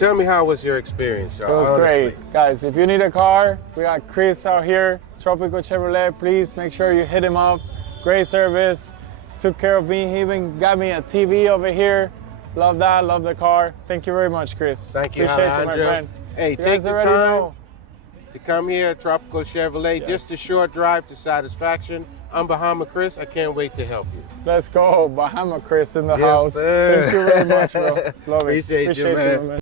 tell me how was your experience? It was great. Guys, if you need a car, we got Chris out here, Tropical Chevrolet. Please make sure you hit him up. Great service. Took care of me. He even got me a TV over here. Love that. Love the car. Thank you very much, Chris. Thank you, Appreciate you, my Alejandro. friend. Hey, You take guys the already time know. to come here, Tropical Chevrolet. Yes. Just a short drive to satisfaction. I'm Bahama Chris. I can't wait to help you. Let's go. Bahama Chris in the Yes, house. sir. Thank you very much, bro. Love it. Appreciate you, man. Man.